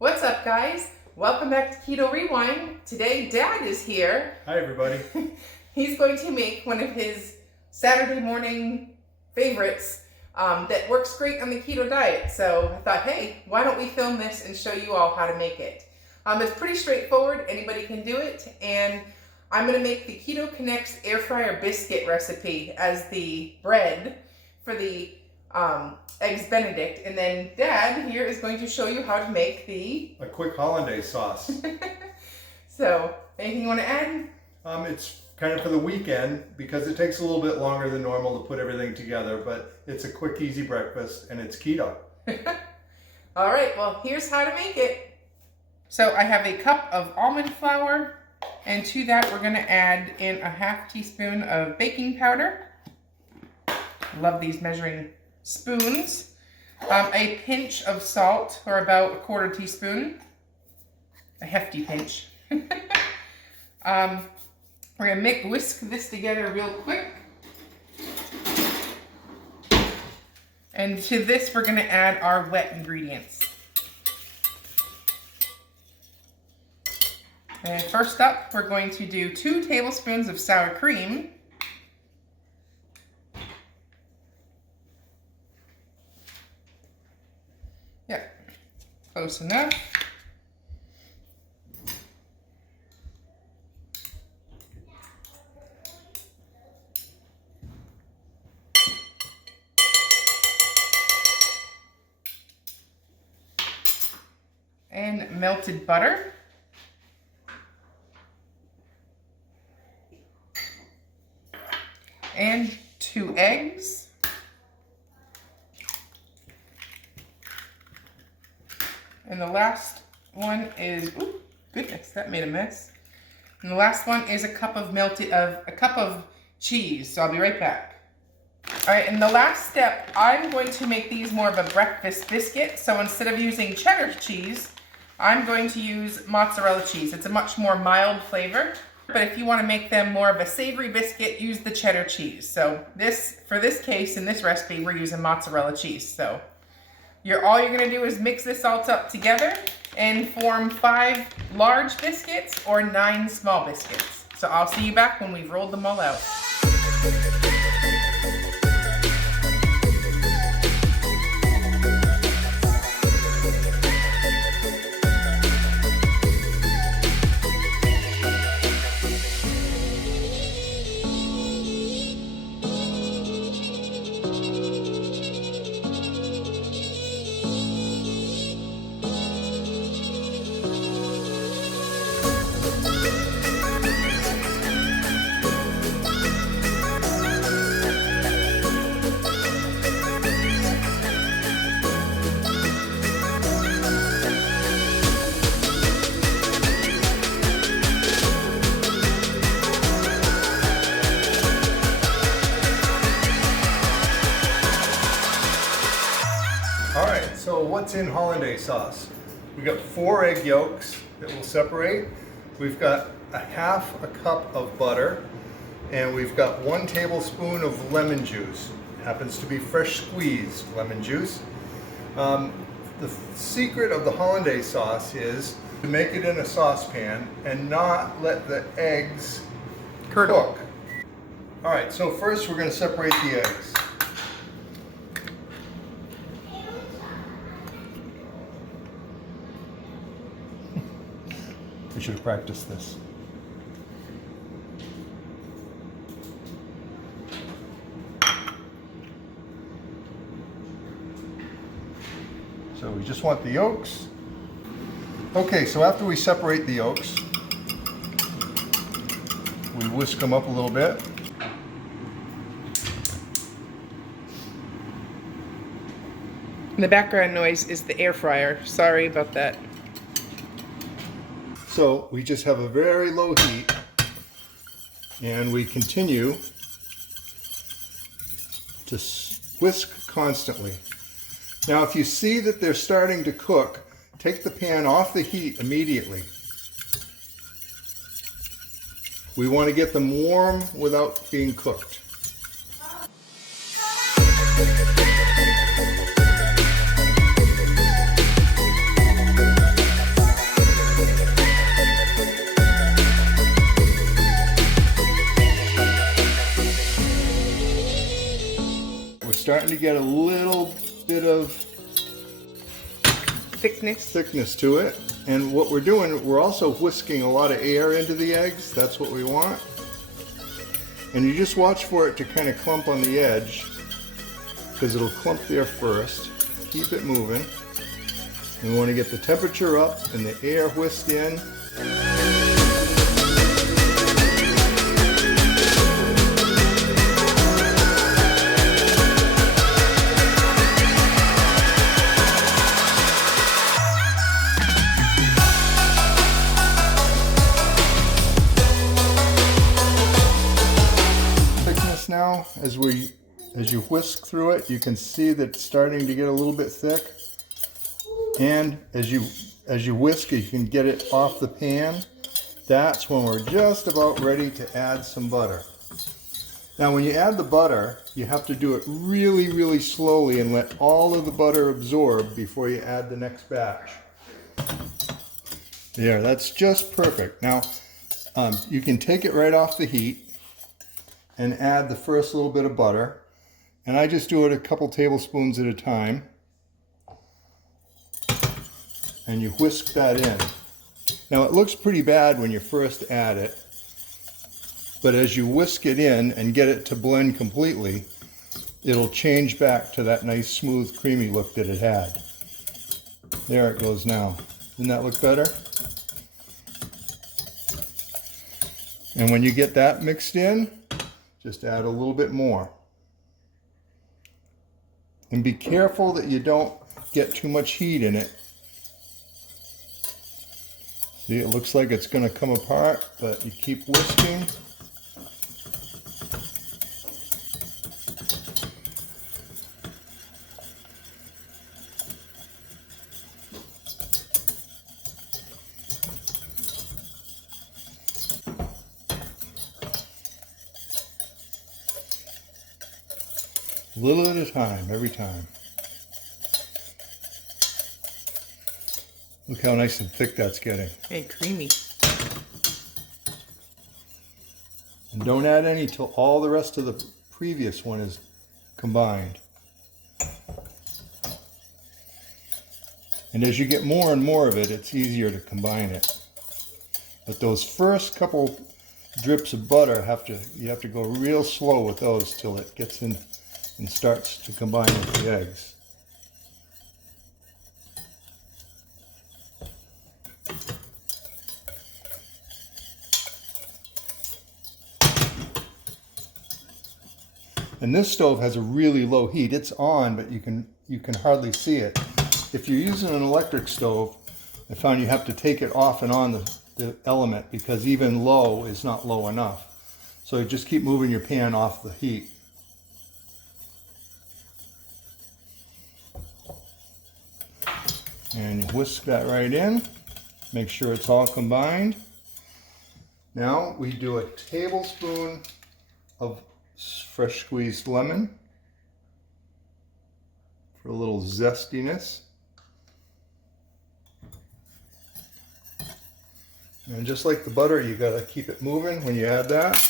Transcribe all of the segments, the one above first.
What's up, guys? Welcome back to Keto Rewind. Today, Dad is here. Hi, everybody. He's going to make one of his Saturday morning favorites that works great on the keto diet. So I thought, hey, why don't we film this and show you all how to make it? It's pretty straightforward. Anybody can do it. And I'm going to make the Keto Connect air fryer biscuit recipe as the bread for the Eggs Benedict, and then Dad here is going to show you how to make a quick Hollandaise sauce. So, anything you want to add? It's kind of for the weekend because it takes a little bit longer than normal to put everything together, but it's a quick, easy breakfast, and it's keto. All right, well, here's how to make it. So I have a cup of almond flour, and to that we're going to add in a half teaspoon of baking powder. Love these measuring spoons. A pinch of salt, or about a quarter teaspoon. A hefty pinch. We're going to whisk this together real quick. And to this we're going to add our wet ingredients. And first up, we're going to do 2 tablespoons of sour cream. Yeah, close enough. And melted butter. And 2 eggs. And the last one is, ooh, goodness, that made a mess. And the last one is a cup of cheese. So I'll be right back. All right, and the last step, I'm going to make these more of a breakfast biscuit. So instead of using cheddar cheese, I'm going to use mozzarella cheese. It's a much more mild flavor. But if you want to make them more of a savory biscuit, use the cheddar cheese. So for this case, in this recipe, we're using mozzarella cheese. So all you're going to do is mix this all up together and form 5 large biscuits or 9 small biscuits. So I'll see you back when we've rolled them all out. Alright, so what's in Hollandaise sauce? We've got 4 egg yolks that we'll separate. We've got a half a cup of butter, and we've got 1 tablespoon of lemon juice. Happens to be fresh squeezed lemon juice. The secret of the Hollandaise sauce is to make it in a saucepan and not let the eggs cook. Alright, so first we're going to separate the eggs. We should have practiced this. So we just want the yolks. Okay, so after we separate the yolks, we whisk them up a little bit. And the background noise is the air fryer. Sorry about that. So we just have a very low heat, and we continue to whisk constantly. Now if you see that they're starting to cook, take the pan off the heat immediately. We want to get them warm without being cooked. starting to get a little bit of thickness to it. And what we're doing, we're also whisking a lot of air into the eggs. That's what we want. And you just watch for it to kind of clump on the edge, because it'll clump there first. Keep it moving. And we want to get the temperature up and the air whisked in. Now, as you whisk through it, you can see that it's starting to get a little bit thick. And as you whisk it, you can get it off the pan. That's when we're just about ready to add some butter. Now, when you add the butter, you have to do it really, really slowly and let all of the butter absorb before you add the next batch. There, that's just perfect. Now, you can take it right off the heat and add the first little bit of butter. And I just do it a couple tablespoons at a time. And you whisk that in. Now it looks pretty bad when you first add it, but as you whisk it in and get it to blend completely, it'll change back to that nice smooth creamy look that it had. There it goes now. Doesn't that look better? And when you get that mixed in, just add a little bit more. And be careful that you don't get too much heat in it. See, it looks like it's going to come apart, but you keep whisking. A little at a time, every time. Look how nice and thick that's getting. Very creamy. And don't add any till all the rest of the previous one is combined. And as you get more and more of it, it's easier to combine it. But those first couple drips of butter, you have to go real slow with those till it gets in and starts to combine with the eggs. And this stove has a really low heat. It's on, but you can hardly see it. If you're using an electric stove, I found you have to take it off and on the element, because even low is not low enough. So you just keep moving your pan off the heat. And you whisk that right in. Make sure it's all combined. Now we do a tablespoon of fresh squeezed lemon for a little zestiness. And just like the butter, you gotta keep it moving when you add that.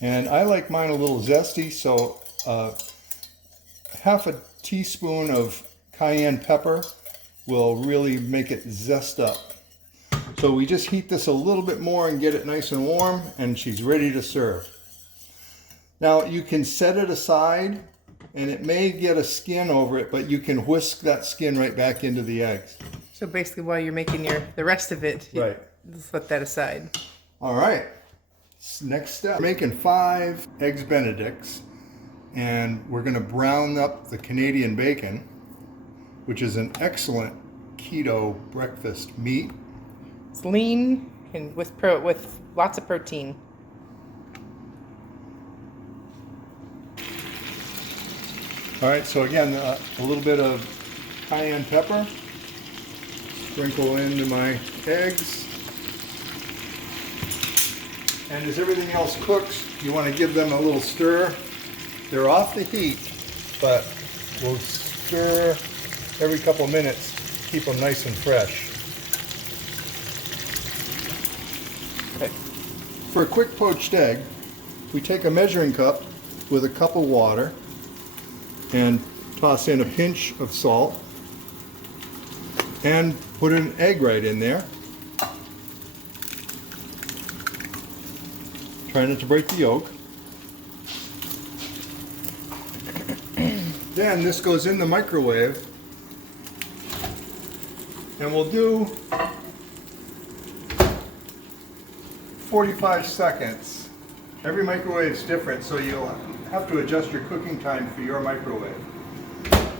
And I like mine a little zesty, so half a teaspoon of cayenne pepper will really make it zest up. So we just heat this a little bit more and get it nice and warm, and she's ready to serve. Now you can set it aside, and it may get a skin over it, but you can whisk that skin right back into the eggs. So basically while you're making the rest of it, right, just let that aside. All right. Next step, we're making 5 Eggs Benedicts, and we're going to brown up the Canadian bacon, which is an excellent keto breakfast meat. It's lean and with lots of protein. All right, so again, a little bit of cayenne pepper, sprinkle into my eggs. And as everything else cooks, you want to give them a little stir. They're off the heat, but we'll stir every couple minutes to keep them nice and fresh. Okay. for a quick poached egg, we take a measuring cup with a cup of water and toss in a pinch of salt and put an egg right in there. Try not to break the yolk. Then this goes in the microwave, and we'll do 45 seconds. Every microwave is different, so you'll have to adjust your cooking time for your microwave.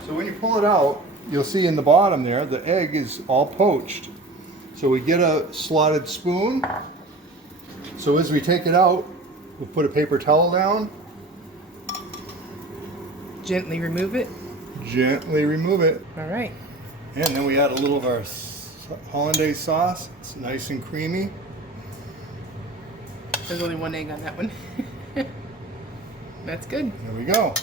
So when you pull it out, you'll see in the bottom there, the egg is all poached. So we get a slotted spoon. So as we take it out, we'll put a paper towel down. Gently remove it. Gently remove it. All right. And then we add a little of our Hollandaise sauce. It's nice and creamy. There's only one egg on that one. That's good. There we go.